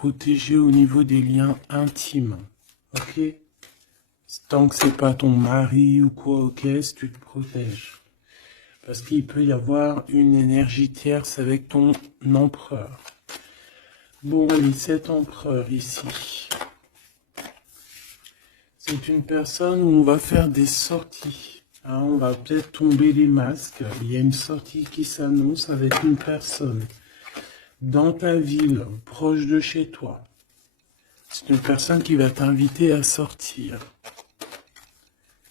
protéger au niveau des liens intimes. Ok? Tant que c'est pas ton mari ou quoi, ok, tu te protèges. Parce qu'il peut y avoir une énergie tierce avec ton empereur. Bon, allez, cet empereur ici. C'est une personne où on va faire des sorties. Hein, on va peut-être tomber les masques. Il y a une sortie qui s'annonce avec une personne dans ta ville, proche de chez toi. C'est une personne qui va t'inviter à sortir.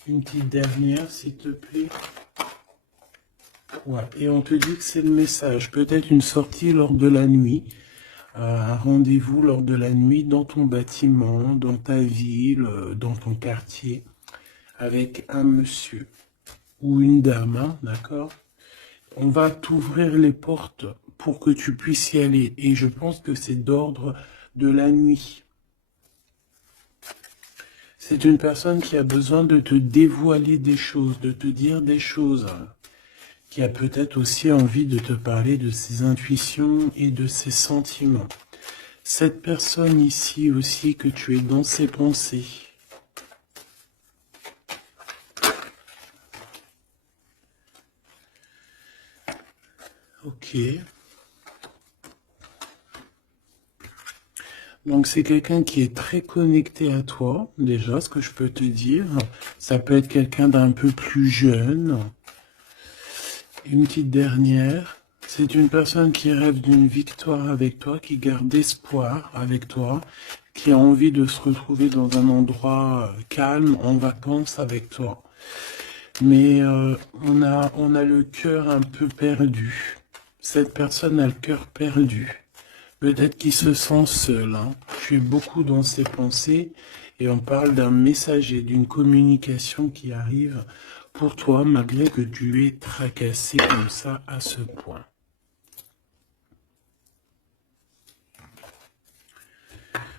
Une petite dernière, s'il te plaît. Ouais. Et on te dit que c'est le message. Peut-être une sortie lors de la nuit. Un rendez-vous lors de la nuit dans ton bâtiment, dans ta ville, dans ton quartier, avec un monsieur ou une dame, hein, d'accord? On va t'ouvrir les portes pour que tu puisses y aller. Et je pense que c'est d'ordre de la nuit. C'est une personne qui a besoin de te dévoiler des choses, de te dire des choses, qui a peut-être aussi envie de te parler de ses intuitions et de ses sentiments. Cette personne ici aussi, que tu es dans ses pensées. Ok. Donc c'est quelqu'un qui est très connecté à toi, déjà, ce que je peux te dire. Ça peut être quelqu'un d'un peu plus jeune. Une petite dernière. C'est une personne qui rêve d'une victoire avec toi, qui garde espoir avec toi, qui a envie de se retrouver dans un endroit calme, en vacances avec toi. Mais on a le cœur un peu perdu. Cette personne a le cœur perdu. Peut-être qu'il se sent seul. Hein. Tu es beaucoup dans ses pensées et on parle d'un messager, d'une communication qui arrive pour toi malgré que tu es tracassé comme ça à ce point.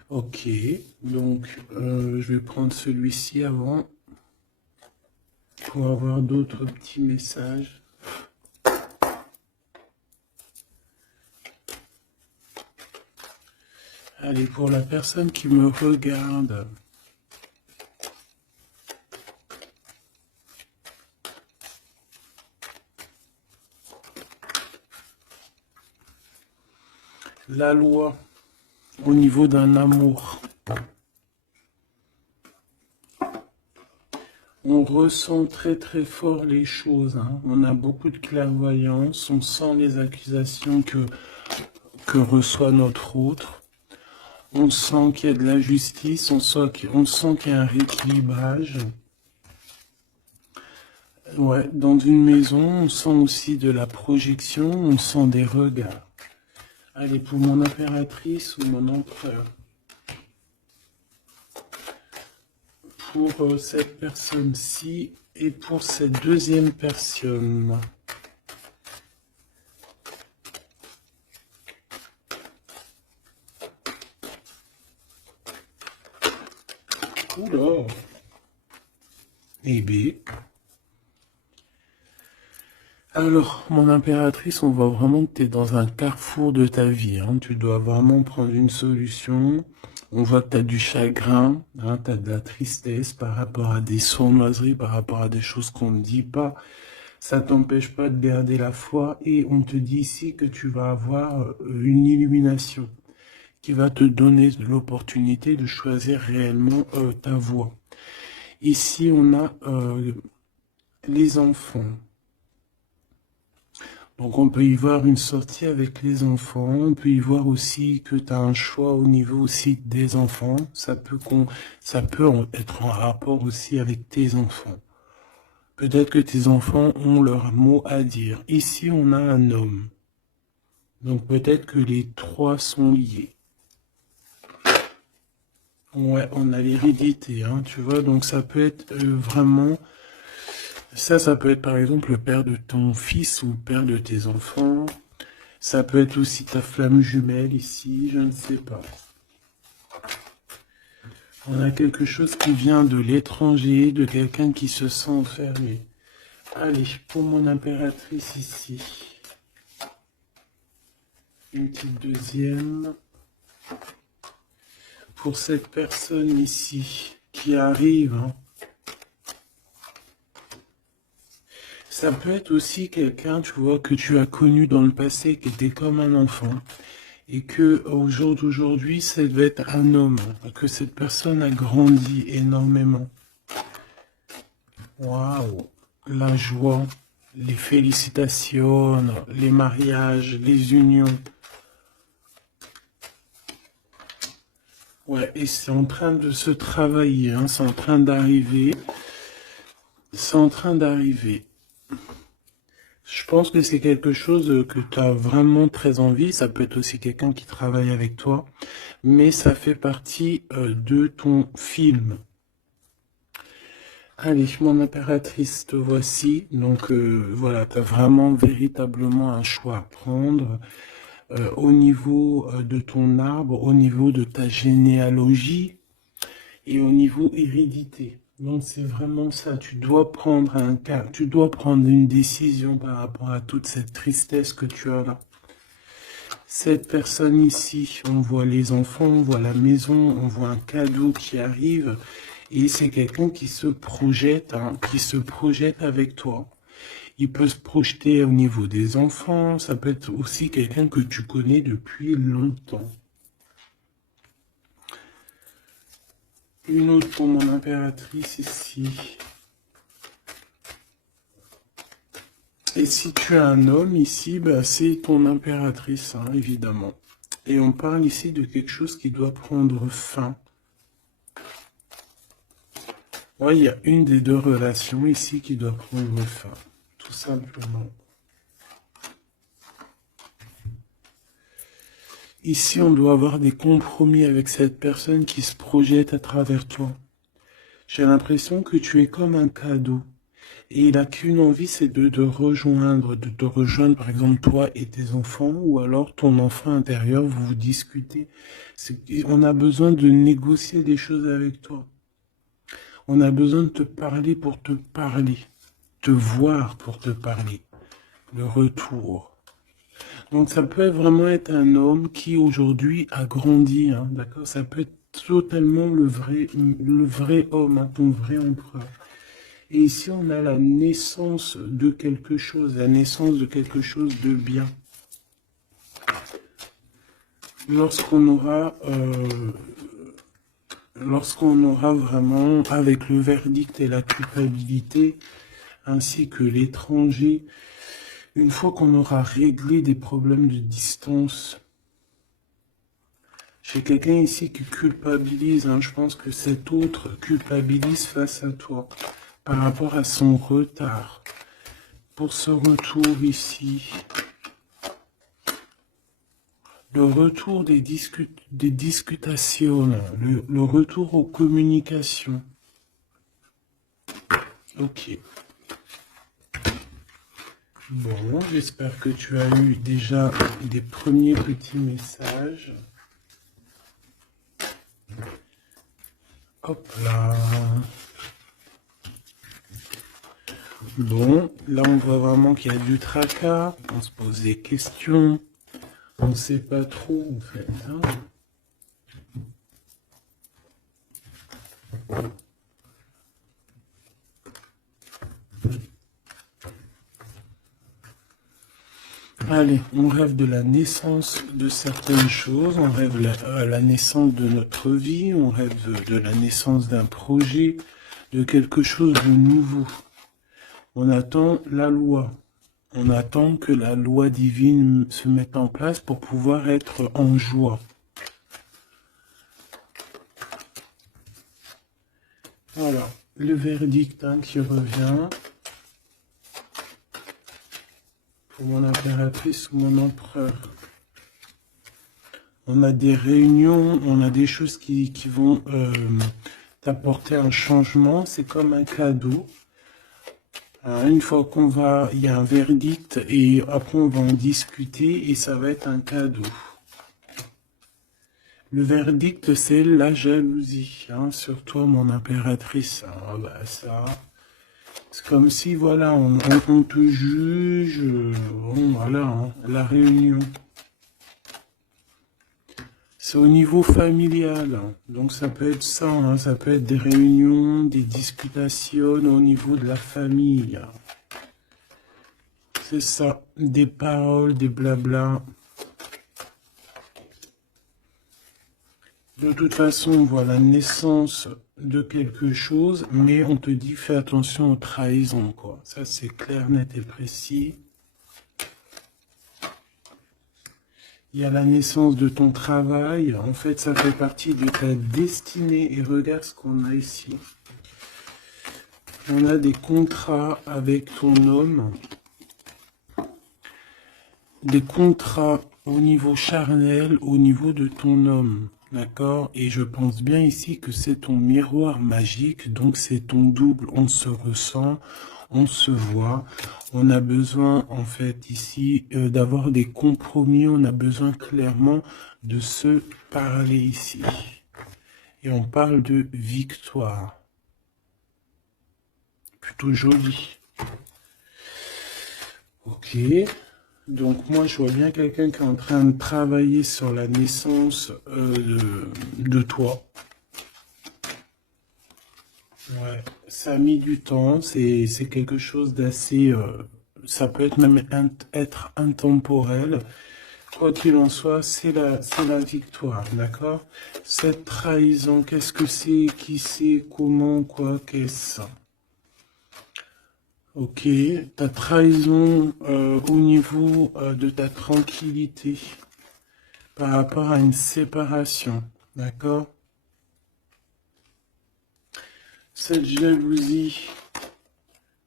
Ok, donc je vais prendre celui-ci avant pour avoir d'autres petits messages. Allez, pour la personne qui me regarde, la loi au niveau d'un amour. On ressent très très fort les choses, hein. On a beaucoup de clairvoyance, on sent les accusations que reçoit notre autre. On sent qu'il y a de la justice, on sent qu'il y a un rééquilibrage. Ouais, dans une maison, on sent aussi de la projection, on sent des regards. Allez, pour mon impératrice ou mon empereur. Pour cette personne-ci et pour cette deuxième personne. Oula. Eh bien. Alors, mon impératrice, on voit vraiment que tu es dans un carrefour de ta vie. Hein. Tu dois vraiment prendre une solution. On voit que tu as du chagrin, hein, tu as de la tristesse par rapport à des sournoiseries, par rapport à des choses qu'on ne dit pas. Ça t'empêche pas de garder la foi et on te dit ici que tu vas avoir une illumination qui va te donner l'opportunité de choisir réellement ta voie. Ici, on a les enfants. Donc on peut y voir une sortie avec les enfants, on peut y voir aussi que tu as un choix au niveau aussi des enfants, ça peut être en rapport aussi avec tes enfants. Peut-être que tes enfants ont leur mot à dire. Ici on a un homme, donc peut-être que les trois sont liés. Ouais, on a l'hérédité, hein, tu vois, donc ça peut être vraiment... Ça peut être par exemple le père de ton fils ou le père de tes enfants. Ça peut être aussi ta flamme jumelle ici, je ne sais pas. On a quelque chose qui vient de l'étranger, de quelqu'un qui se sent enfermé. Allez, pour mon impératrice ici. Une petite deuxième. pour cette personne ici qui arrive, hein. Ça peut être aussi quelqu'un, tu vois, que tu as connu dans le passé, qui était comme un enfant, et que au jour d'aujourd'hui, ça devait être un homme, que cette personne a grandi énormément. Waouh, la joie, les félicitations, les mariages, les unions. Ouais, et c'est en train de se travailler, hein, c'est en train d'arriver. C'est en train d'arriver. Je pense que c'est quelque chose que tu as vraiment très envie. Ça peut être aussi quelqu'un qui travaille avec toi, mais ça fait partie de ton film. Allez, mon impératrice, te voici. Donc voilà, tu as vraiment véritablement un choix à prendre au niveau de ton arbre, au niveau de ta généalogie et au niveau hérédité. Donc c'est vraiment ça, tu dois prendre un cas, tu dois prendre une décision par rapport à toute cette tristesse que tu as là. Cette personne ici, on voit les enfants, on voit la maison, on voit un cadeau qui arrive, et c'est quelqu'un qui se projette, hein, qui se projette avec toi. Il peut se projeter au niveau des enfants, ça peut être aussi quelqu'un que tu connais depuis longtemps. Une autre pour mon impératrice ici. Et si tu as un homme ici, bah, c'est ton impératrice, hein, évidemment. Et on parle ici de quelque chose qui doit prendre fin. Ouais, il y a une des deux relations ici qui doit prendre fin, tout simplement. Ici, on doit avoir des compromis avec cette personne qui se projette à travers toi. J'ai l'impression que tu es comme un cadeau. Et il n'a qu'une envie, c'est de te rejoindre, par exemple toi et tes enfants, ou alors ton enfant intérieur, vous discutez. On a besoin de négocier des choses avec toi. On a besoin de te parler pour te parler, te voir pour te parler. Le retour. Donc ça peut vraiment être un homme qui aujourd'hui a grandi, hein, d'accord? Ça peut être totalement le vrai homme, hein, ton vrai empereur. Et ici, on a la naissance de quelque chose, la naissance de quelque chose de bien. Lorsqu'on aura vraiment, avec le verdict et la culpabilité, ainsi que l'étranger, une fois qu'on aura réglé des problèmes de distance, j'ai quelqu'un ici qui culpabilise, hein, je pense que cet autre culpabilise face à toi, par rapport à son retard. Pour ce retour ici, le retour des discutations, le retour aux communications. Ok. Bon, j'espère que tu as eu déjà des premiers petits messages. Hop là. Bon, là on voit vraiment qu'il y a du tracas, on se pose des questions, on ne sait pas trop en fait. Hein. Allez, on rêve de la naissance de certaines choses, on rêve la naissance de notre vie, on rêve de la naissance d'un projet, de quelque chose de nouveau. On attend la loi. On attend que la loi divine se mette en place pour pouvoir être en joie. Voilà, le verdict hein, qui revient. Pour mon impératrice ou mon empereur. On a des réunions, on a des choses qui vont t'apporter un changement. C'est comme un cadeau. Une fois il y a un verdict et après on va en discuter et ça va être un cadeau. Le verdict, c'est la jalousie, hein, sur toi, mon impératrice. Ah, bah, ça, c'est comme si, voilà, on te juge, bon, voilà, hein, la réunion. C'est au niveau familial. Donc ça peut être ça, hein, ça peut être des réunions, des discutations au niveau de la famille. C'est ça, des paroles, des blabla. De toute façon, on voit la naissance de quelque chose, mais on te dit fais attention aux trahisons, quoi. Ça, c'est clair, net et précis. Il y a la naissance de ton travail. En fait, ça fait partie de ta destinée. Et regarde ce qu'on a ici. On a des contrats avec ton homme. Des contrats au niveau charnel, au niveau de ton homme. D'accord? Et je pense bien ici que c'est ton miroir magique. Donc, c'est ton double. On se ressent. On se voit, on a besoin en fait ici d'avoir des compromis, on a besoin clairement de se parler ici. Et on parle de victoire. Plutôt joli. Ok, donc moi je vois bien quelqu'un qui est en train de travailler sur la naissance de toi. Ouais, ça a mis du temps, c'est quelque chose d'assez... ça peut être même être intemporel. Quoi qu'il en soit, c'est la victoire, d'accord? Cette trahison, qu'est-ce que c'est? Qui c'est? Comment? Quoi? Qu'est-ce? Ok, ta trahison au niveau de ta tranquillité par rapport à une séparation, d'accord? Cette jalousie,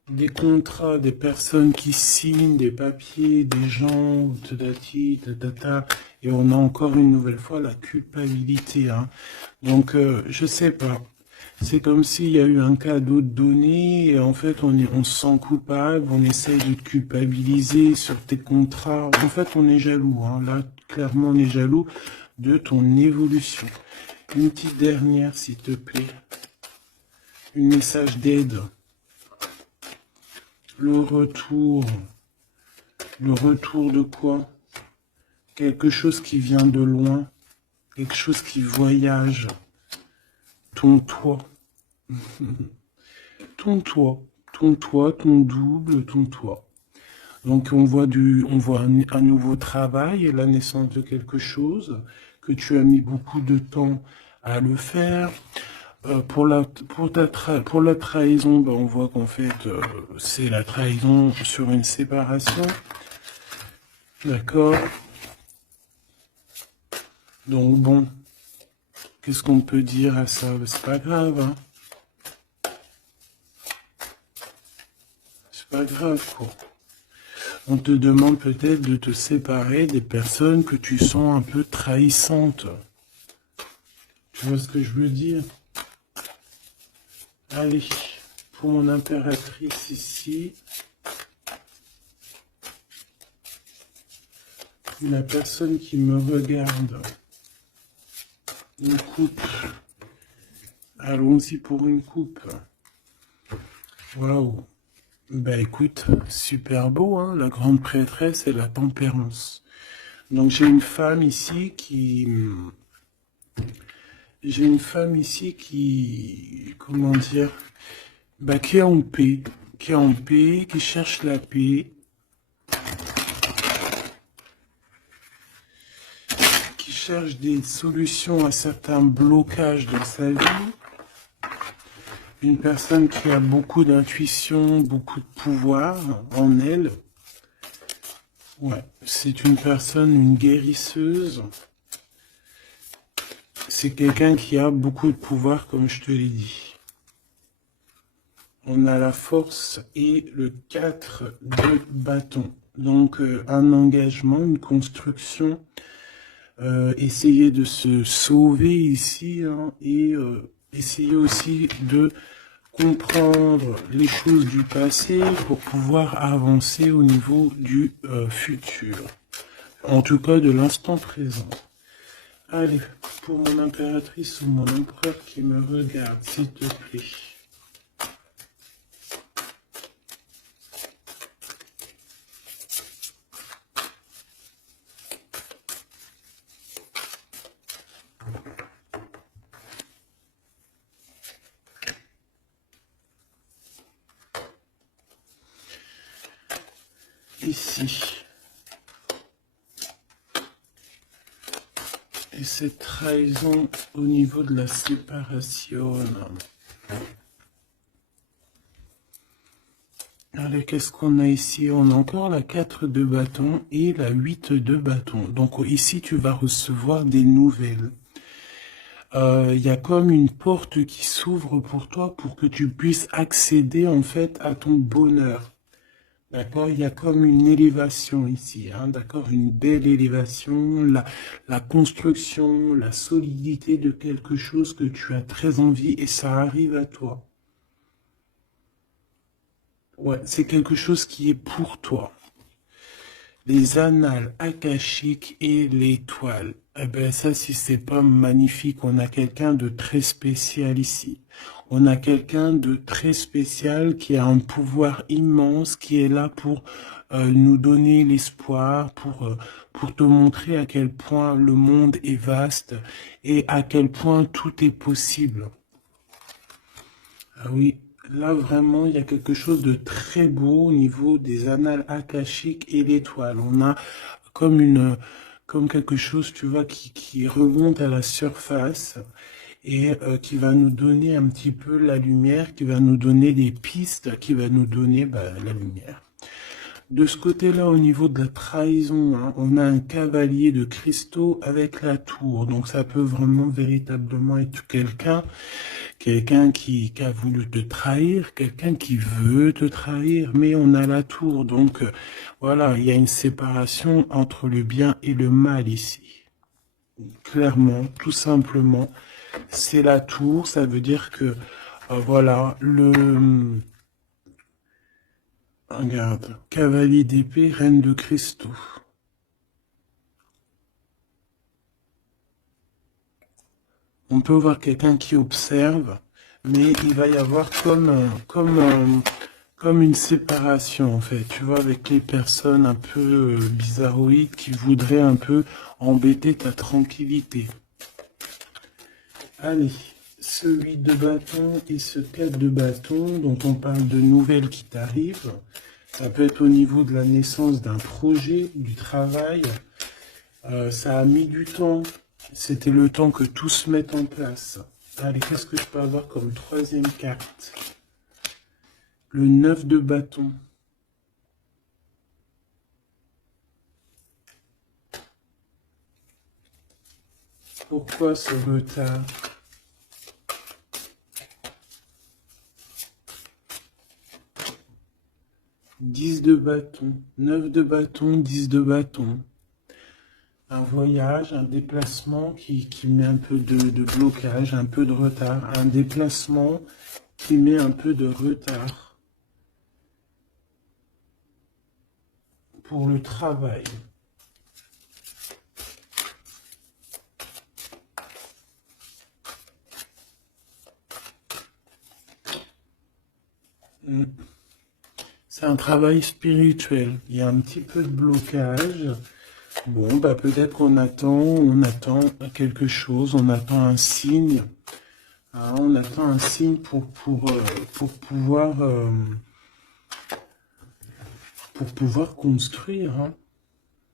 des contrats, des personnes qui signent, des papiers, des gens, tatati, tatata, et on a encore une nouvelle fois la culpabilité, hein. Donc, je sais pas. C'est comme s'il y a eu un cadeau donné, et en fait, on se sent coupable, on essaye de te culpabiliser sur tes contrats. En fait, on est jaloux, hein. Là, clairement, on est jaloux de ton évolution. Une petite dernière, s'il te plaît. Un message d'aide. Le retour de quoi? Quelque chose qui vient de loin, quelque chose qui voyage. Ton toit, ton toit, ton double, ton toit. Donc on voit un nouveau travail, la naissance de quelque chose que tu as mis beaucoup de temps à le faire. Pour la trahison, ben, on voit qu'en fait c'est la trahison sur une séparation. D'accord? Donc bon, qu'est-ce qu'on peut dire à ça? C'est pas grave, hein? C'est pas grave, quoi. On te demande peut-être de te séparer des personnes que tu sens un peu trahissantes. Tu vois ce que je veux dire? Allez, pour mon impératrice ici, la personne qui me regarde, une coupe. Allons-y pour une coupe. Waouh. Ben écoute, super beau, hein, la grande prêtresse et la tempérance. Donc j'ai une femme ici qui... J'ai une femme ici qui... Comment dire? Bah, qui est en paix. Qui est en paix, qui cherche la paix. Qui cherche des solutions à certains blocages dans sa vie. Une personne qui a beaucoup d'intuition, beaucoup de pouvoir en elle. Ouais, c'est une personne, une guérisseuse. C'est quelqu'un qui a beaucoup de pouvoir, comme je te l'ai dit. On a la force et le 4 de bâton. Donc, un engagement, une construction. Essayer de se sauver ici, hein, et essayer aussi de comprendre les choses du passé pour pouvoir avancer au niveau du futur. En tout cas, de l'instant présent. Allez, pour mon impératrice ou mon empereur qui me regarde, s'il te plaît. ici. Et cette trahison au niveau de la séparation. Allez, qu'est-ce qu'on a ici? On a encore la 4 de bâton et la 8 de bâton. Donc ici, tu vas recevoir des nouvelles. Il y a comme une porte qui s'ouvre pour toi pour que tu puisses accéder en fait à ton bonheur. D'accord, il y a comme une élévation ici, hein, d'accord, une belle élévation, la construction, la solidité de quelque chose que tu as très envie et ça arrive à toi. Ouais, c'est quelque chose qui est pour toi. Les annales akashiques et l'étoile. Eh ben ça, si c'est pas magnifique, on a quelqu'un de très spécial ici. On a quelqu'un de très spécial qui a un pouvoir immense, qui est là pour nous donner l'espoir, pour te montrer à quel point le monde est vaste et à quel point tout est possible. Ah oui, là vraiment, il y a quelque chose de très beau au niveau des annales akashiques et l'étoile. On a comme quelque chose, tu vois, qui remonte à la surface et qui va nous donner un petit peu la lumière, qui va nous donner des pistes, qui va nous donner la lumière. De ce côté-là, au niveau de la trahison, hein, on a un cavalier de cristaux avec la tour. Donc ça peut vraiment véritablement être quelqu'un qui a voulu te trahir, quelqu'un qui veut te trahir, mais on a la tour. Donc voilà, il y a une séparation entre le bien et le mal ici. Clairement, tout simplement, c'est la tour. Ça veut dire que voilà, regarde, cavalier d'épée, reine de cristaux. On peut voir quelqu'un qui observe, mais il va y avoir comme une séparation en fait, tu vois, avec les personnes un peu bizarroïdes qui voudraient un peu embêter ta tranquillité. Allez, ce 8 de bâton et ce 4 de bâton dont on parle de nouvelles qui t'arrivent. Ça peut être au niveau de la naissance d'un projet, du travail. Ça a mis du temps. C'était le temps que tout se mette en place. Allez, qu'est-ce que je peux avoir comme troisième carte? Le 9 de bâton. Pourquoi ce retard? 10 de bâton, 9 de bâton, 10 de bâton. Un voyage, un déplacement qui met un peu de blocage, un peu de retard. Un déplacement qui met un peu de retard pour le travail. C'est un travail spirituel. Il y a un petit peu de blocage. Bon, peut-être qu'on attend quelque chose, on attend un signe. Hein, on attend un signe pour pouvoir construire. Hein.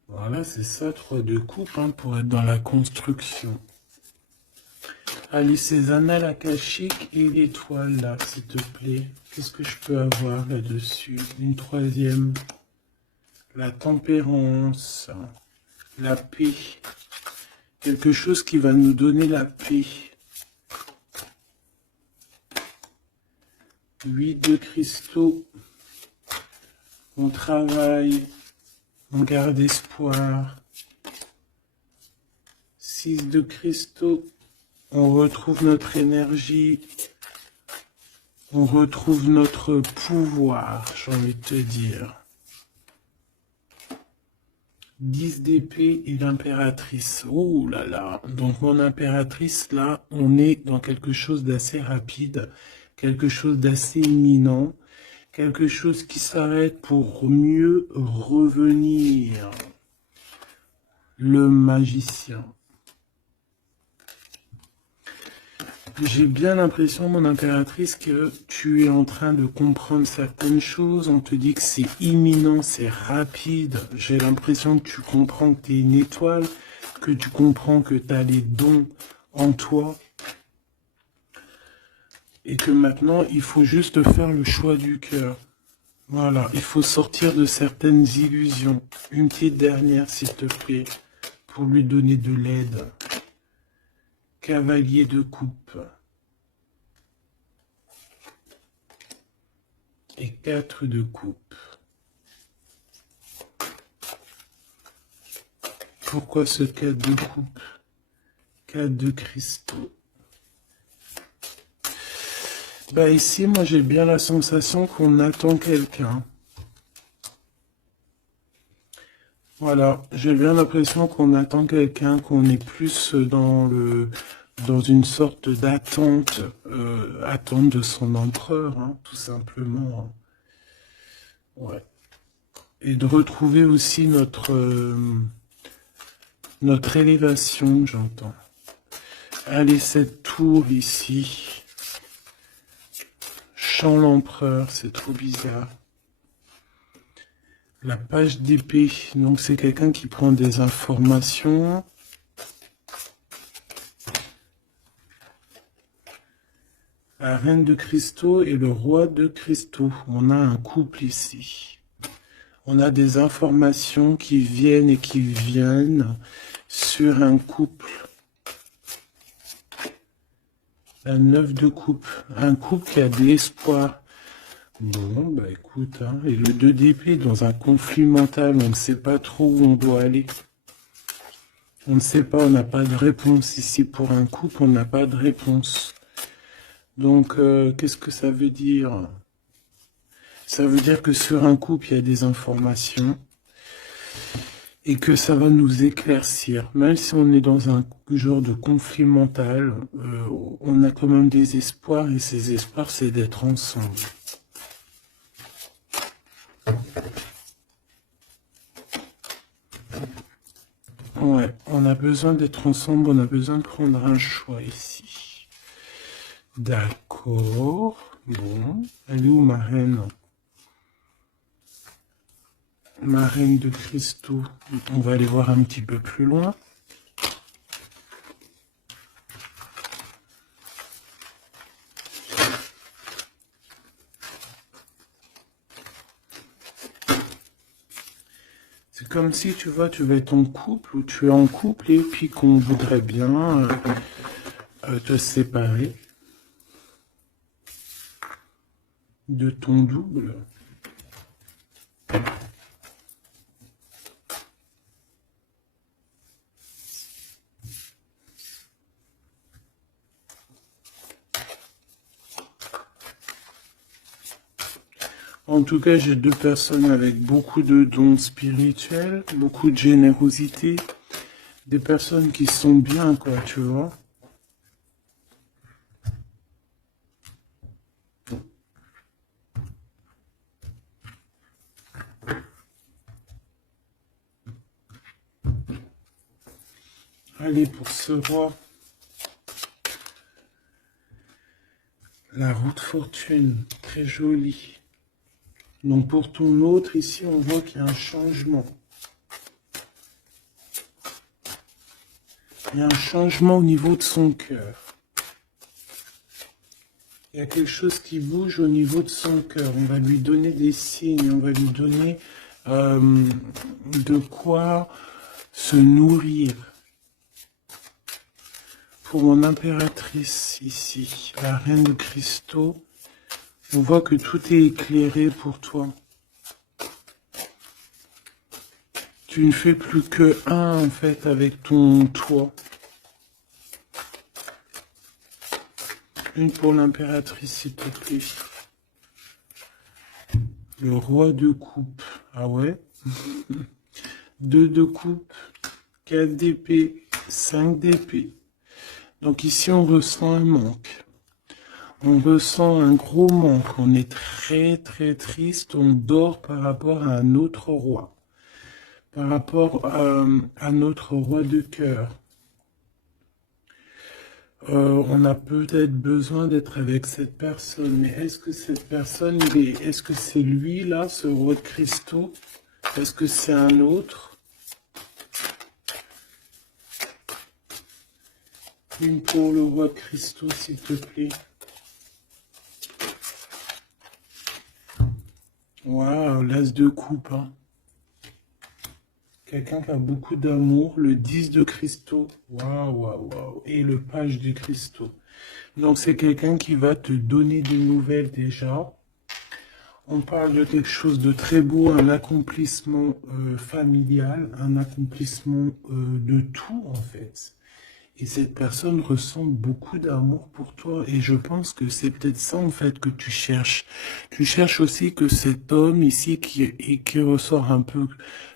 Voilà, c'est ça, 3 de coupe, hein, pour être dans la construction. Allez, ces annales akashiques et l'étoile là, s'il te plaît. Qu'est-ce que je peux avoir là-dessus? Une troisième. La tempérance. La paix. Quelque chose qui va nous donner la paix. 8 de cristaux. On travaille. On garde espoir. 6 de cristaux. On retrouve notre énergie. On retrouve notre pouvoir, j'ai envie de te dire. 10 d'épée et l'impératrice. Oh là là. Donc mon impératrice, là, on est dans quelque chose d'assez rapide, quelque chose d'assez imminent, quelque chose qui s'arrête pour mieux revenir. Le magicien. J'ai bien l'impression, mon impératrice, que tu es en train de comprendre certaines choses. On te dit que c'est imminent, c'est rapide. J'ai l'impression que tu comprends que tu es une étoile, que tu comprends que tu as les dons en toi. Et que maintenant, il faut juste faire le choix du cœur. Voilà, il faut sortir de certaines illusions. Une petite dernière, s'il te plaît, pour lui donner de l'aide. Cavalier de coupe. Et 4 de coupe. Pourquoi ce 4 de coupe? 4 de cristaux. Bah ici, moi j'ai bien la sensation qu'on attend quelqu'un. Voilà, j'ai bien l'impression qu'on attend quelqu'un, qu'on est plus dans une sorte d'attente, attente de son empereur, hein, tout simplement. Hein. Ouais. Et de retrouver aussi notre élévation, j'entends. Allez, cette tour ici. Chant l'empereur, c'est trop bizarre. La page d'épée, donc c'est quelqu'un qui prend des informations. La reine de cristaux et le roi de cristaux. On a un couple ici. On a des informations qui viennent et qui viennent sur un couple. La 9 de coupe. Un couple qui a de l'espoir. Bon, bah écoute, hein, et le 2 d'épée dans un conflit mental, on ne sait pas trop où on doit aller. On ne sait pas, on n'a pas de réponse ici. Pour un couple, on n'a pas de réponse. Donc, qu'est-ce que ça veut dire? Ça veut dire que sur un couple, il y a des informations et que ça va nous éclaircir. Même si on est dans un genre de conflit mental, on a quand même des espoirs et ces espoirs, c'est d'être ensemble. Ouais, on a besoin d'être ensemble, on a besoin de prendre un choix ici. D'accord. Bon, elle est où ma reine? Ma reine de cristaux. On va aller voir un petit peu plus loin. C'est comme si, tu vois, tu vas être en couple ou tu es en couple et puis qu'on voudrait bien te séparer de ton double. En tout cas, j'ai deux personnes avec beaucoup de dons spirituels, beaucoup de générosité, des personnes qui sont bien, quoi, tu vois. Allez, pour ce roi, la route fortune, très jolie. Donc pour ton autre, ici, on voit qu'il y a un changement. Il y a un changement au niveau de son cœur. Il y a quelque chose qui bouge au niveau de son cœur. On va lui donner des signes, on va lui donner de quoi se nourrir. Pour mon impératrice ici, la reine de cristaux, on voit que tout est éclairé pour toi. Tu ne fais plus que un en fait avec ton toit. Une pour l'impératrice, s'il te plaît. Le roi de coupe. Ah ouais. 2 de coupe. 4 d'épée. 5 d'épée. Donc ici, on ressent un manque. On ressent un gros manque. On est très, très triste. On dort par rapport à un autre roi. Par rapport à notre roi de cœur. On a peut-être besoin d'être avec cette personne, mais est-ce que cette personne, est-ce que c'est lui là, ce roi de cristaux? Est-ce que c'est un autre? Une pour le roi de cristaux, s'il te plaît. Waouh, l'as de coupe, hein. Quelqu'un qui a beaucoup d'amour, le 10 de cristaux. Waouh, waouh, waouh. Et le page de cristaux. Donc c'est quelqu'un qui va te donner des nouvelles déjà. On parle de quelque chose de très beau, un accomplissement familial, un accomplissement de tout en fait. Et cette personne ressent beaucoup d'amour pour toi. Et je pense que c'est peut-être ça en fait que tu cherches. Tu cherches aussi que cet homme ici qui ressort un peu,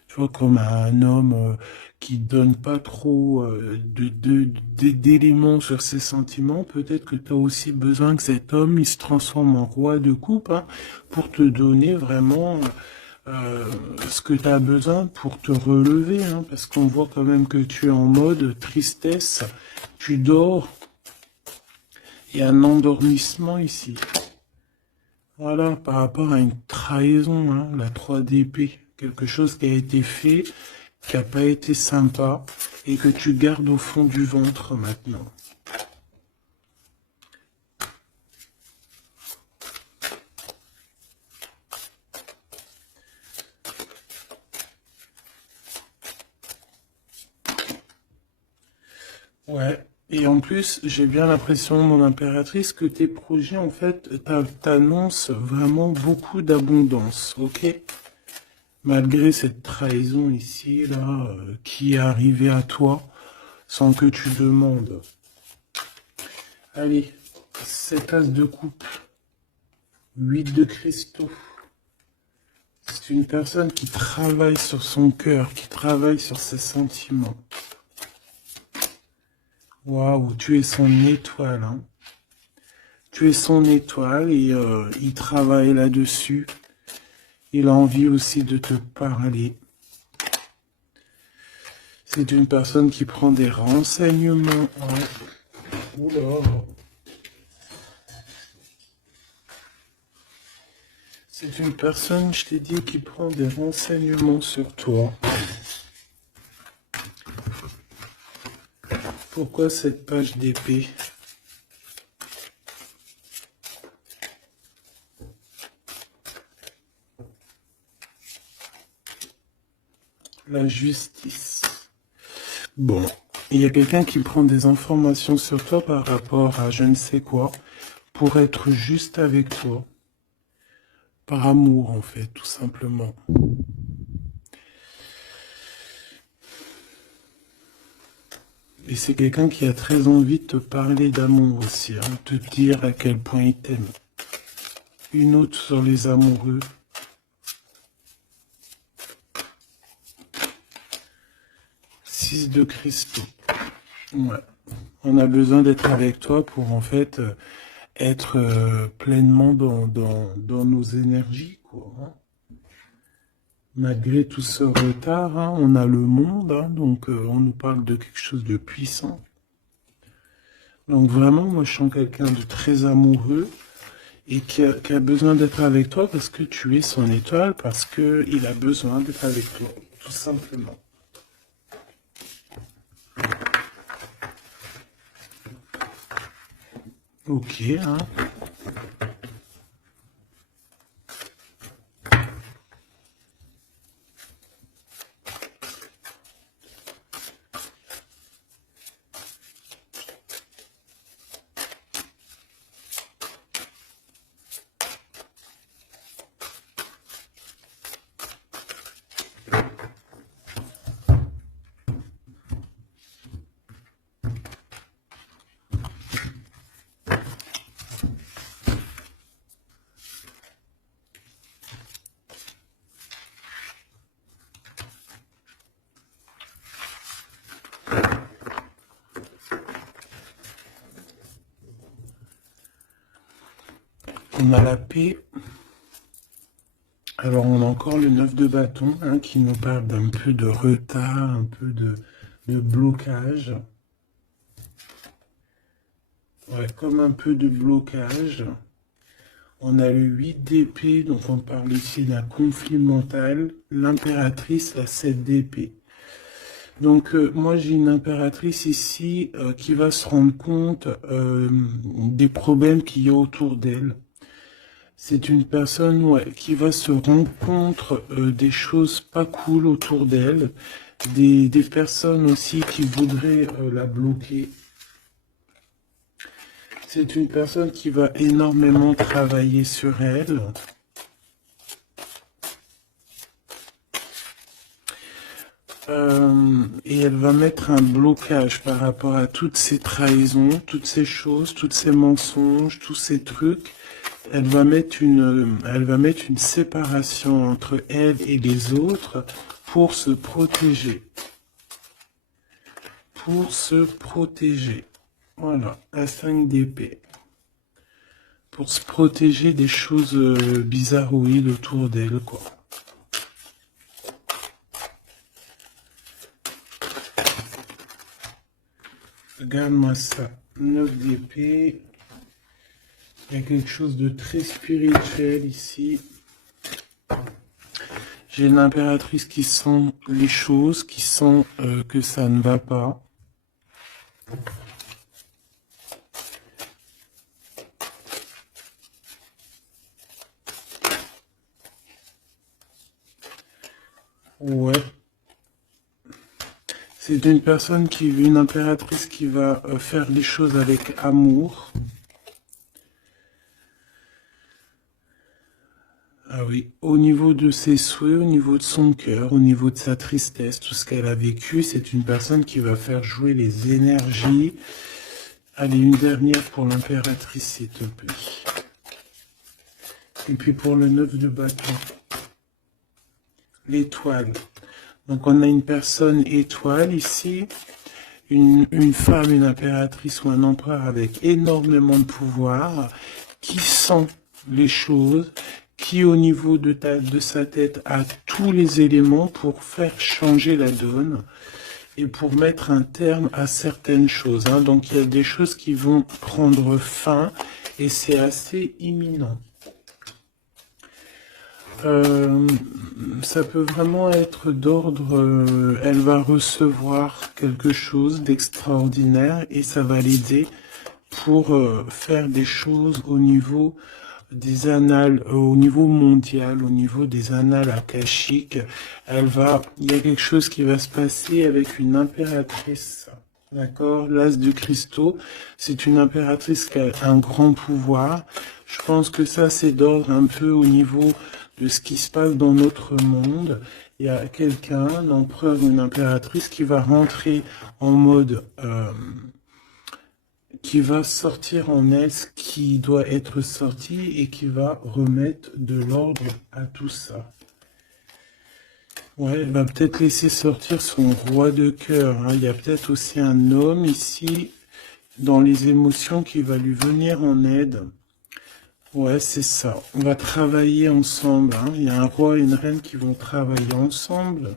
tu vois, comme un homme qui donne pas trop d'éléments sur ses sentiments. Peut-être que tu as aussi besoin que cet homme il se transforme en roi de coupe, hein, pour te donner vraiment euh, ce que tu as besoin pour te relever, hein, parce qu'on voit quand même que tu es en mode tristesse, tu dors, il y a un endormissement ici. Voilà, par rapport à une trahison, hein, la 3 d'épée, quelque chose qui a été fait, qui n'a pas été sympa, et que tu gardes au fond du ventre maintenant. Ouais. Et en plus, j'ai bien l'impression, mon impératrice, que tes projets, en fait, t'annoncent vraiment beaucoup d'abondance, ok? Malgré cette trahison ici, là, qui est arrivée à toi, sans que tu demandes. Allez, 7 as de coupe, 8 de cristaux. C'est une personne qui travaille sur son cœur, qui travaille sur ses sentiments. Waouh, tu es son étoile, hein. Tu es son étoile et il travaille là-dessus. Il a envie aussi de te parler. C'est une personne qui prend des renseignements. Ouais. Oula. C'est une personne, je t'ai dit, qui prend des renseignements sur toi. Pourquoi cette page d'épée? La justice. Bon, il y a quelqu'un qui prend des informations sur toi par rapport à je ne sais quoi, pour être juste avec toi. Par amour, en fait, tout simplement. Et c'est quelqu'un qui a très envie de te parler d'amour aussi, hein, te dire à quel point il t'aime. Une autre sur les amoureux. 6 de cristaux. Ouais. On a besoin d'être avec toi pour en fait être pleinement dans nos énergies, quoi, hein. Malgré tout ce retard, hein, on a le monde, hein, donc on nous parle de quelque chose de puissant. Donc vraiment, moi je sens quelqu'un de très amoureux et qui a besoin d'être avec toi parce que tu es son étoile, parce qu'il a besoin d'être avec toi, tout simplement. Ok, hein. On a la paix. Alors on a encore le 9 de bâton, hein, qui nous parle d'un peu de retard, un peu de blocage. Ouais, comme un peu de blocage. On a le 8 d'épée, donc on parle ici d'un conflit mental. L'impératrice, la 7 d'épée. Donc moi j'ai une impératrice ici qui va se rendre compte des problèmes qu'il y a autour d'elle. C'est une personne qui va se rendre compte des choses pas cool autour d'elle, des personnes aussi qui voudraient la bloquer. C'est une personne qui va énormément travailler sur elle. Et elle va mettre un blocage par rapport à toutes ces trahisons, toutes ces choses, tous ces mensonges, tous ces trucs. Elle va mettre une séparation entre elle et les autres pour se protéger. Pour se protéger. Voilà, la 5 d'épée. Pour se protéger des choses bizarroïdes autour d'elle, quoi. Regarde-moi ça. 9 d'épée. Il y a quelque chose de très spirituel ici. J'ai l'impératrice qui sent les choses, qui sent que ça ne va pas. Ouais. C'est une personne une impératrice qui va faire les choses avec amour. Ah oui, au niveau de ses souhaits, au niveau de son cœur, au niveau de sa tristesse, tout ce qu'elle a vécu, c'est une personne qui va faire jouer les énergies. Allez, une dernière pour l'impératrice, s'il te plaît. Et puis pour le 9 de bâton. L'étoile. Donc on a une personne étoile ici. Une femme, une impératrice ou un empereur avec énormément de pouvoir, qui sent les choses, qui au niveau de sa tête a tous les éléments pour faire changer la donne et pour mettre un terme à certaines choses. Hein. Donc il y a des choses qui vont prendre fin et c'est assez imminent. Ça peut vraiment être d'ordre, elle va recevoir quelque chose d'extraordinaire et ça va l'aider pour faire des choses au niveau des annales, au niveau mondial, au niveau des annales akashiques. Il y a quelque chose qui va se passer avec une impératrice. D'accord, l'as de cristaux, c'est une impératrice qui a un grand pouvoir. Je pense que ça, c'est d'ordre un peu au niveau de ce qui se passe dans notre monde. Il y a quelqu'un, un empereur ou une impératrice, qui va rentrer en mode, qui va sortir en elle ce qui doit être sorti et qui va remettre de l'ordre à tout ça. Ouais, elle va peut-être laisser sortir son roi de cœur. Hein. Il y a peut-être aussi un homme ici, dans les émotions, qui va lui venir en aide. Ouais, c'est ça. On va travailler ensemble. Hein. Il y a un roi et une reine qui vont travailler ensemble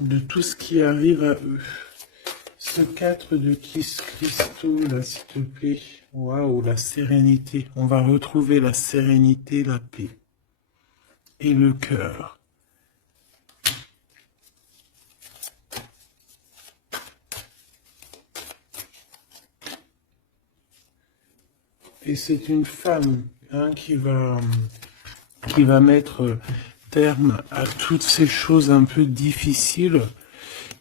de tout ce qui arrive à eux. Ce 4 de cristaux, là, s'il te plaît. Waouh, la sérénité. On va retrouver la sérénité, la paix. Et le cœur. Et c'est une femme hein, qui va mettre terme à toutes ces choses un peu difficiles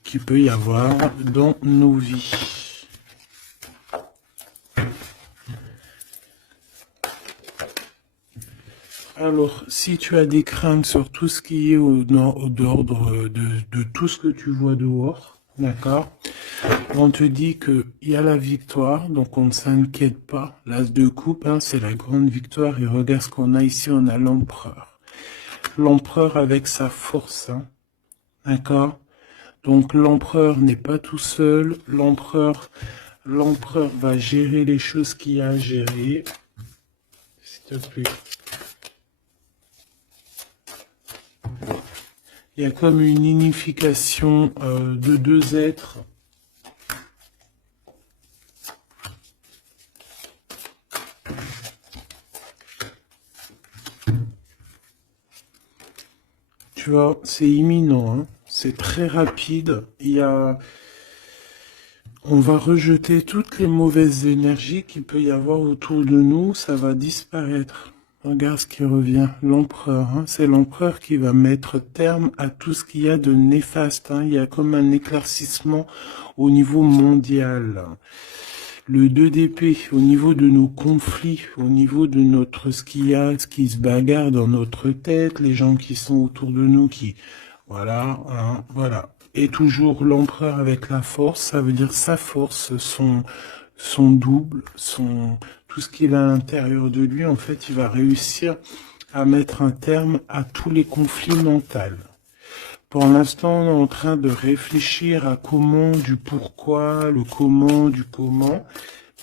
qu'il peut y avoir dans nos vies. Alors, si tu as des craintes sur tout ce qui est d'ordre de tout ce que tu vois dehors, d'accord? On te dit qu'il y a la victoire, donc on ne s'inquiète pas. L'as de coupe, hein, c'est la grande victoire. Et regarde ce qu'on a ici, on a l'empereur. L'empereur avec sa force, hein, d'accord? Donc l'empereur n'est pas tout seul. L'empereur va gérer les choses qu'il y a à gérer. S'il te plaît. Il y a comme une unification de deux êtres. tu vois, c'est imminent, hein. C'est très rapide. On va rejeter toutes les mauvaises énergies qu'il peut y avoir autour de nous, ça va disparaître. Regarde ce qui revient, l'empereur, hein. C'est l'empereur qui va mettre terme à tout ce qu'il y a de néfaste, hein. Il y a comme un éclaircissement au niveau mondial. Le 2 d'épée, au niveau de nos conflits, au niveau de notre ce qu'il y a, ce qui se bagarre dans notre tête, les gens qui sont autour de nous qui, voilà, hein, voilà. Et toujours l'empereur avec la force, ça veut dire sa force, son double, tout ce qu'il a à l'intérieur de lui, en fait, il va réussir à mettre un terme à tous les conflits mentaux. Pour l'instant, on est en train de réfléchir à comment, du pourquoi, le comment, du comment.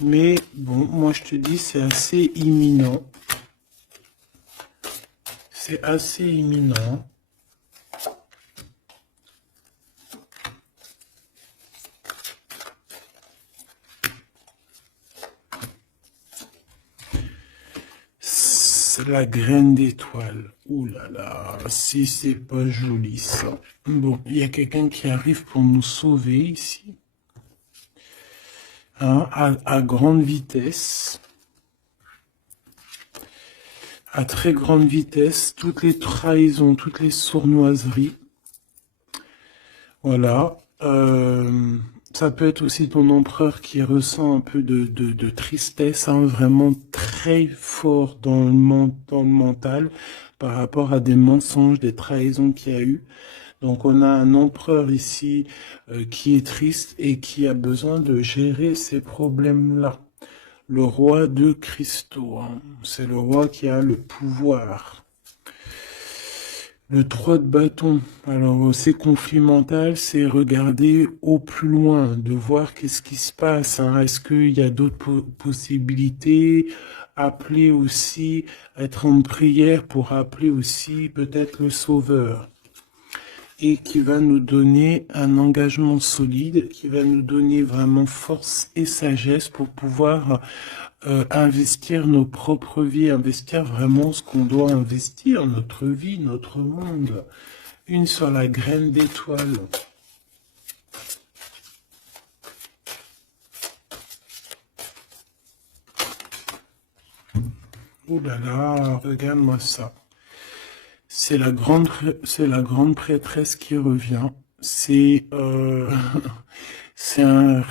Mais bon, moi je te dis, c'est assez imminent. C'est assez imminent. C'est la graine d'étoile. Ouh là là, si c'est pas joli ça. Bon, il y a quelqu'un qui arrive pour nous sauver ici. Hein, à grande vitesse. À très grande vitesse, toutes les trahisons, toutes les sournoiseries. Voilà. Ça peut être aussi ton empereur qui ressent un peu de tristesse, hein, vraiment très fort dans le mental par rapport à des mensonges, des trahisons qu'il y a eu. Donc on a un empereur ici qui est triste et qui a besoin de gérer ces problèmes-là. Le roi de cristaux, hein, c'est le roi qui a le pouvoir. Le 3 de bâton, alors c'est conflit mental, c'est regarder au plus loin, de voir qu'est-ce qui se passe, hein. Est-ce qu'il y a d'autres possibilités, appeler aussi, être en prière pour appeler aussi peut-être le sauveur. Et qui va nous donner un engagement solide, qui va nous donner vraiment force et sagesse pour pouvoir investir nos propres vies, investir vraiment ce qu'on doit investir, notre vie, notre monde. Une sur la graine d'étoile. Ouh là là, regarde-moi ça. C'est la grande prêtresse qui revient. C'est c'est un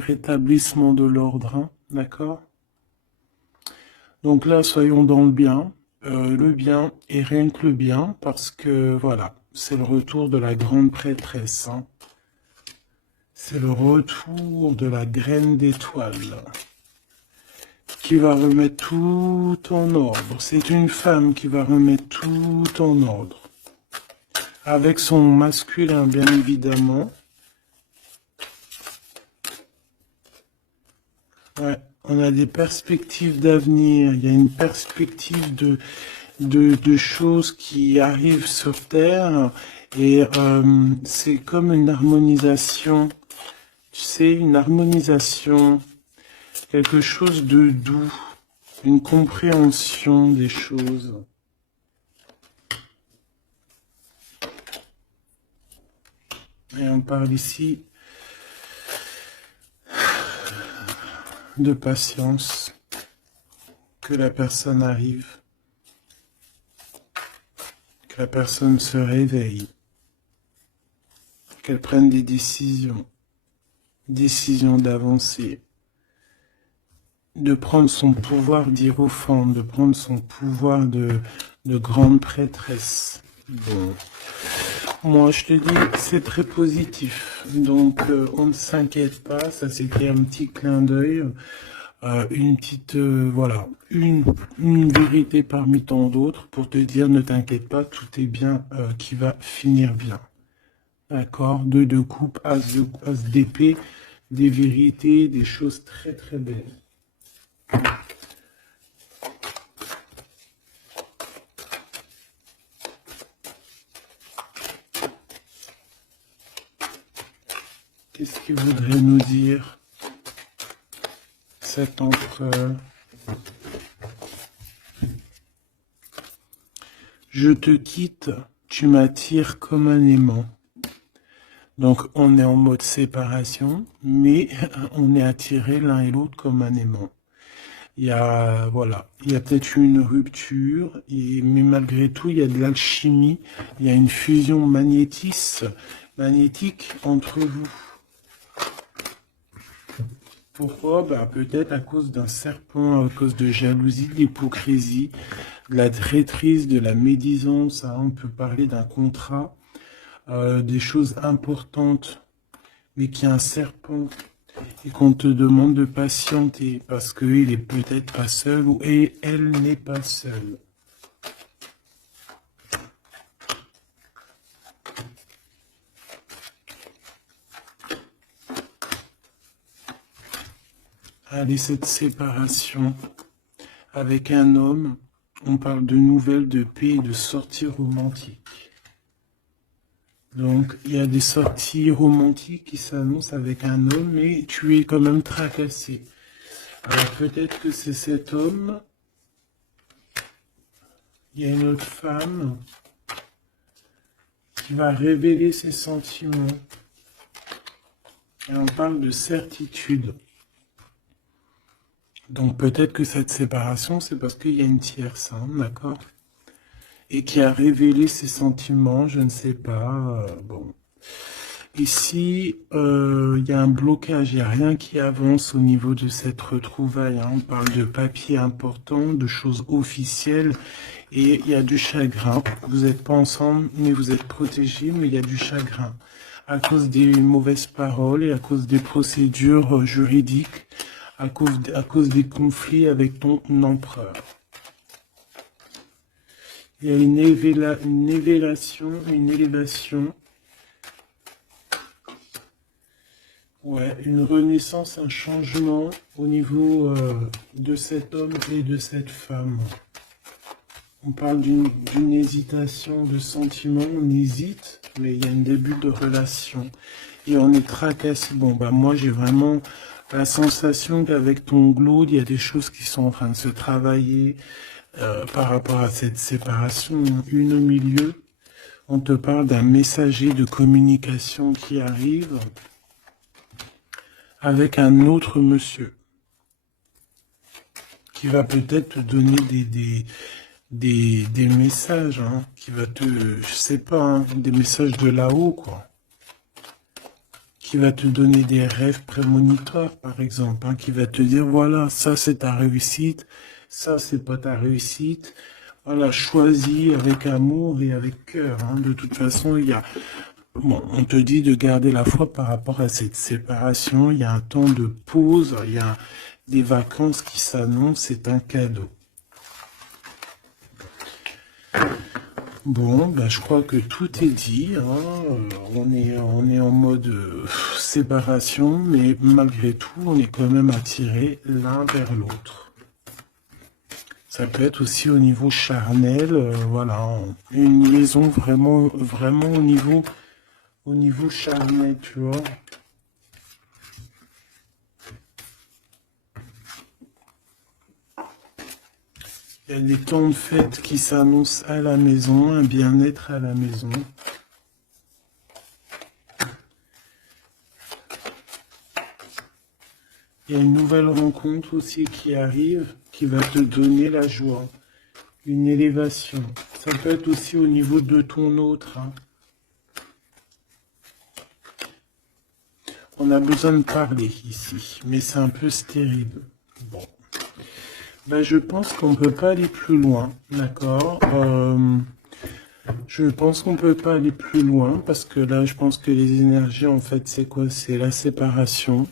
rétablissement de l'ordre, hein, d'accord? Donc là, soyons dans le bien et rien que le bien, parce que voilà, c'est le retour de la grande prêtresse, hein. C'est le retour de la graine d'étoile qui va remettre tout en ordre. C'est une femme qui va remettre tout en ordre. Avec son masculin, bien évidemment. Ouais, on a des perspectives d'avenir. Il y a une perspective de choses qui arrivent sur Terre. Et c'est comme une harmonisation. Tu sais, une harmonisation. Quelque chose de doux. Une compréhension des choses. Et on parle ici de patience, que la personne arrive, que la personne se réveille, qu'elle prenne des décisions d'avancer, de prendre son pouvoir d'hiérophante, de prendre son pouvoir de grande prêtresse. Bon. Moi, je te dis, c'est très positif. Donc, on ne s'inquiète pas. Ça, c'était un petit clin d'œil. Une petite, voilà, une vérité parmi tant d'autres pour te dire, ne t'inquiète pas, tout est bien qui va finir bien. D'accord? Deux de coupe, as d'épée, des vérités, des choses très très belles. Qu'est-ce qu'il voudrait nous dire, cet empereur? Je te quitte, tu m'attires comme un aimant. Donc on est en mode séparation, mais on est attirés l'un et l'autre comme un aimant. Il y a, voilà, il y a peut-être eu une rupture, mais malgré tout, il y a de l'alchimie, il y a une fusion magnétique entre vous. Pourquoi? Bah, peut-être à cause d'un serpent, à cause de jalousie, de l'hypocrisie, de la traîtrise, de la médisance. Hein. On peut parler d'un contrat, des choses importantes, mais qu'il y a un serpent et qu'on te demande de patienter parce qu'il est peut-être pas seul ou et elle n'est pas seule. Allez, cette séparation avec un homme, on parle de nouvelles, de paix et de sorties romantiques. Donc, il y a des sorties romantiques qui s'annoncent avec un homme, mais tu es quand même tracassé. Alors, peut-être que c'est cet homme. Il y a une autre femme qui va révéler ses sentiments. Et on parle de certitude. Donc, peut-être que cette séparation, c'est parce qu'il y a une tierce, hein, d'accord? Et qui a révélé ses sentiments, je ne sais pas. Bon. Ici, il y a un blocage, il n'y a rien qui avance au niveau de cette retrouvaille. Hein. On parle de papiers importants, de choses officielles, et il y a du chagrin. Vous n'êtes pas ensemble, mais vous êtes protégés, mais il y a du chagrin. À cause des mauvaises paroles et à cause des procédures juridiques, à cause des conflits avec ton empereur. Il y a une élévation. Ouais, une renaissance, un changement au niveau de cet homme et de cette femme. On parle d'une hésitation de sentiment, on hésite, mais il y a un début de relation. Et on est tracassé. Bon, bah moi j'ai vraiment la sensation qu'avec ton glow, il y a des choses qui sont en train de se travailler par rapport à cette séparation. Une au milieu, on te parle d'un messager de communication qui arrive avec un autre monsieur qui va peut-être te donner des messages, hein, qui va te, je sais pas, hein, des messages de là-haut, quoi. Qui va te donner des rêves prémonitoires, par exemple, hein, qui va te dire, voilà, ça c'est ta réussite, ça c'est pas ta réussite. Voilà, choisis avec amour et avec cœur. Hein. De toute façon, il y a, bon, on te dit de garder la foi par rapport à cette séparation. Il y a un temps de pause, il y a des vacances qui s'annoncent, c'est un cadeau. Bon, bah, je crois que tout est dit. Hein. On est en mode séparation, mais malgré tout, on est quand même attirés l'un vers l'autre. Ça peut être aussi au niveau charnel, voilà, une liaison vraiment au niveau charnel, tu vois. Il y a des temps de fête qui s'annoncent à la maison, un bien-être à la maison. Il y a une nouvelle rencontre aussi qui arrive, qui va te donner la joie, une élévation. Ça peut être aussi au niveau de ton autre. Hein. On a besoin de parler ici, mais c'est un peu stérile. Bon. Ben, je pense qu'on ne peut pas aller plus loin, d'accord? Je pense qu'on ne peut pas aller plus loin, parce que là, je pense que les énergies, en fait, c'est quoi? C'est la séparation.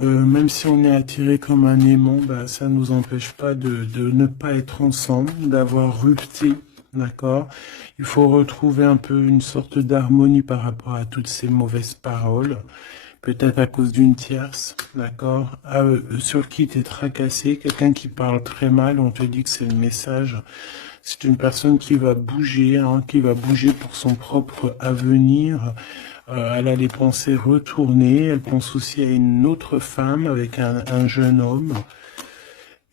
Même si on est attiré comme un aimant, bah, ça ne nous empêche pas de ne pas être ensemble, d'avoir rupté, d'accord? Il faut retrouver un peu une sorte d'harmonie par rapport à toutes ces mauvaises paroles, peut-être à cause d'une tierce, d'accord? Sur qui tu es tracassé, quelqu'un qui parle très mal, on te dit que c'est le message. C'est une personne qui va bouger, hein, qui va bouger pour son propre avenir. Elle a les pensées retournées. Elle pense aussi à une autre femme avec un jeune homme.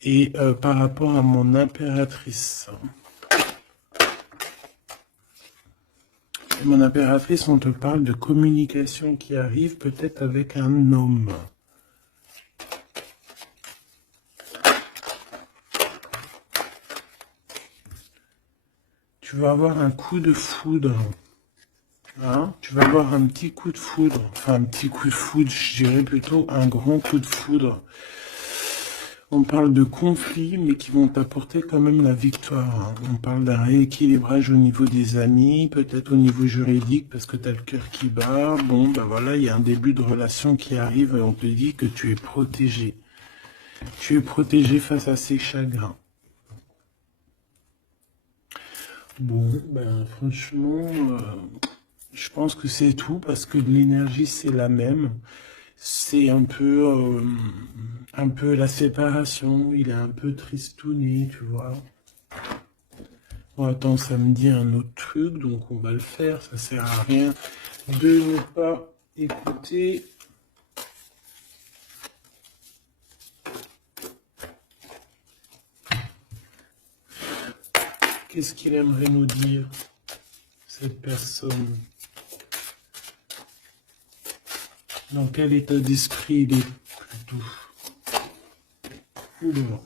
Et par rapport à mon impératrice, Mon impératrice, on te parle de communication qui arrive peut-être avec un homme. Tu vas avoir un coup de foudre. Hein? Tu vas avoir un petit coup de foudre. Enfin, un petit coup de foudre, je dirais plutôt un grand coup de foudre. On parle de conflits, mais qui vont t'apporter quand même la victoire. Hein. On parle d'un rééquilibrage au niveau des amis, peut-être au niveau juridique, parce que tu as le cœur qui bat. Bon, ben voilà, il y a un début de relation qui arrive et on te dit que tu es protégé. Tu es protégé face à ces chagrins. Bon, ben franchement, je pense que c'est tout, parce que l'énergie, c'est la même. C'est un peu la séparation, il est un peu tristouné, tu vois. Bon, attends, ça me dit un autre truc, donc on va le faire, ça sert à rien de ne pas écouter. Qu'est-ce qu'il aimerait nous dire, cette personne? Dans quel état d'esprit il est plutôt? Oula.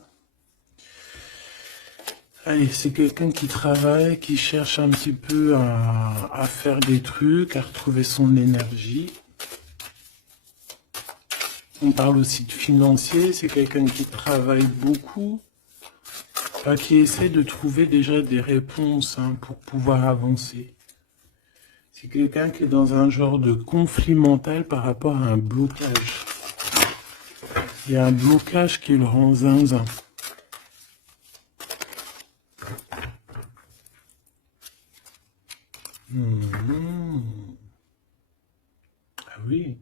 Allez, c'est quelqu'un qui travaille, qui cherche un petit peu à faire des trucs, à retrouver son énergie. On parle aussi de financier, c'est quelqu'un qui travaille beaucoup, qui essaie de trouver déjà des réponses pour pouvoir avancer. C'est quelqu'un qui est dans un genre de conflit mental par rapport à un blocage. Il y a un blocage qui le rend zinzin. Ah oui.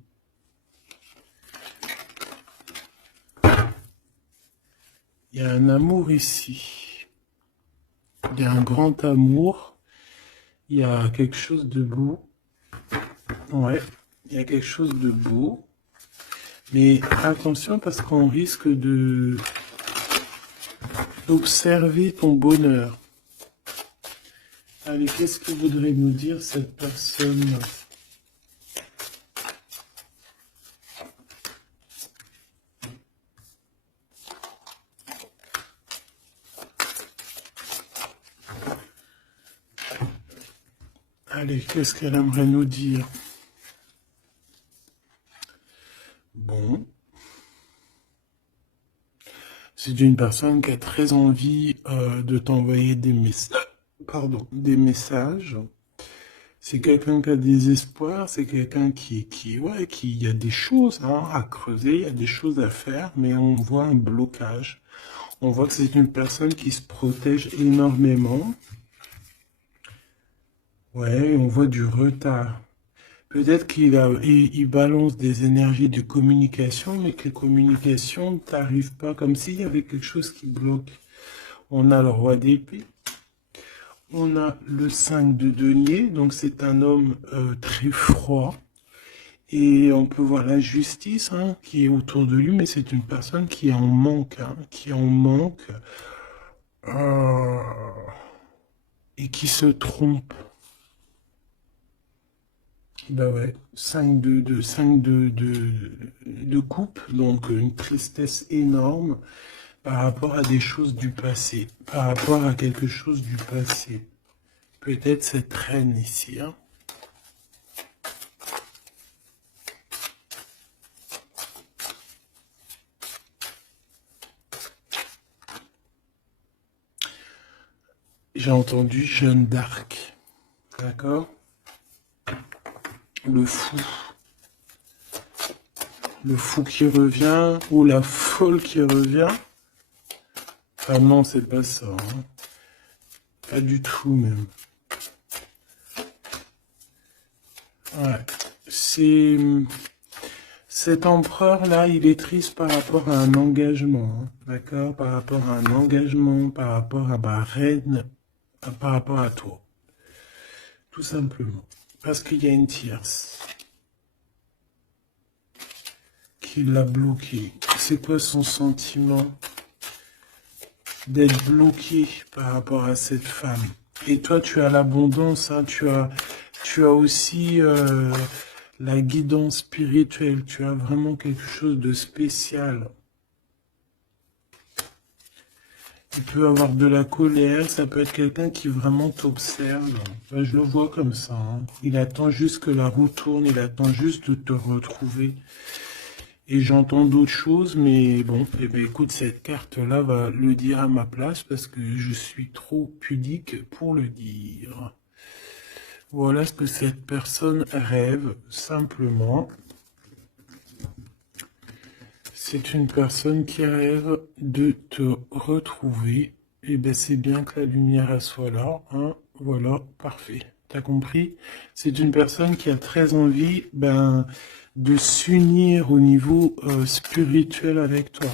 Il y a un amour ici. Il y a un grand amour. Il y a quelque chose de beau. Ouais, il y a quelque chose de beau. Mais attention parce qu'on risque d'observer ton bonheur. Allez, qu'est-ce que voudrait nous dire cette personne ? Allez, qu'est-ce qu'elle aimerait nous dire? Bon. C'est une personne qui a très envie de t'envoyer des messages. Pardon, des messages. C'est quelqu'un qui a des espoirs, c'est quelqu'un il y a des choses à creuser, il y a des choses à faire, mais on voit un blocage. On voit que c'est une personne qui se protège énormément. Ouais, on voit du retard. Peut-être il balance des énergies de communication, mais que les communications t'arrivent pas, comme s'il y avait quelque chose qui bloque. On a le roi d'épée. On a le 5 de denier, donc c'est un homme très froid. Et on peut voir la justice qui est autour de lui, mais c'est une personne qui est en manque, euh, et qui se trompe. Bah ouais, 5 de coupe, donc une tristesse énorme par rapport à des choses du passé, par rapport à quelque chose du passé. Peut-être cette reine ici, J'ai entendu Jeanne d'Arc, d'accord? Le fou. Le fou qui revient, ou la folle qui revient. Ah non, c'est pas ça. Pas du tout, même. Ouais. C'est... Cet empereur-là, il est triste par rapport à un engagement. D'accord? Par rapport à un engagement, par rapport à ma reine, par rapport à toi. Tout simplement. Parce qu'il y a une tierce qui l'a bloqué. C'est quoi son sentiment d'être bloqué par rapport à cette femme? Et toi, tu as l'abondance, tu as Tu as aussi la guidance spirituelle. Tu as vraiment quelque chose de spécial. Il peut avoir de la colère, ça peut être quelqu'un qui vraiment t'observe. Ben, je le vois comme ça, hein. Il attend juste que la roue tourne, il attend juste de te retrouver. Et j'entends d'autres choses, mais bon, eh ben, écoute, cette carte-là va le dire à ma place parce que je suis trop pudique pour le dire. Voilà ce que cette personne rêve, simplement. C'est une personne qui rêve de te retrouver. Et ben c'est bien que la lumière elle soit là, hein. Voilà, parfait. T'as compris? C'est une personne qui a très envie, de s'unir au niveau spirituel avec toi.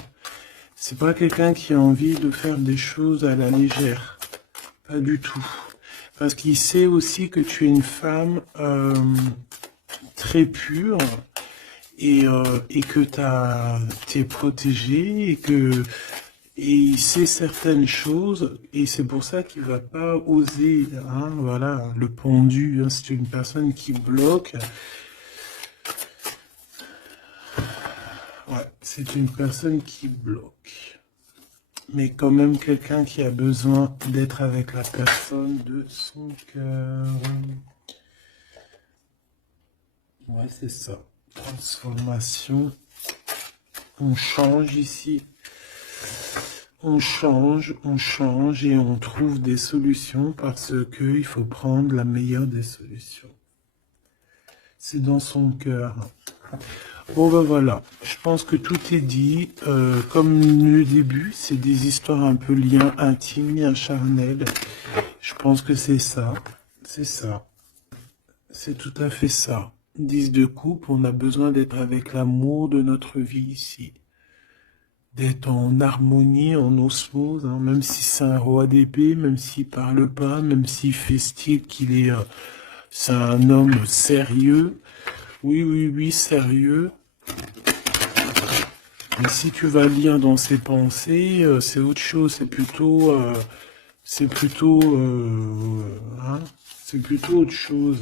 C'est pas quelqu'un qui a envie de faire des choses à la légère. Pas du tout. Parce qu'il sait aussi que tu es une femme très pure et que t'es protégé et il sait certaines choses et c'est pour ça qu'il va pas oser, hein, voilà, le pendu, hein, c'est une personne qui bloque. Ouais, c'est une personne qui bloque. Mais quand même quelqu'un qui a besoin d'être avec la personne de son cœur. Ouais, c'est ça. Transformation. On change ici. On change et on trouve des solutions parce que il faut prendre la meilleure des solutions. C'est dans son cœur. Bon ben voilà, je pense que tout est dit. Comme le début, c'est des histoires un peu liens intimes, liens charnels. Je pense que c'est ça. C'est ça. C'est tout à fait ça. 10 de coupe, on a besoin d'être avec l'amour de notre vie ici. D'être en harmonie, en osmose, hein, même si c'est un roi d'épée, même s'il parle pas, même s'il fait style qu'il est... c'est un homme sérieux. Oui, oui, oui, sérieux. Mais si tu vas lire dans ses pensées, c'est autre chose, c'est plutôt, hein, c'est plutôt autre chose.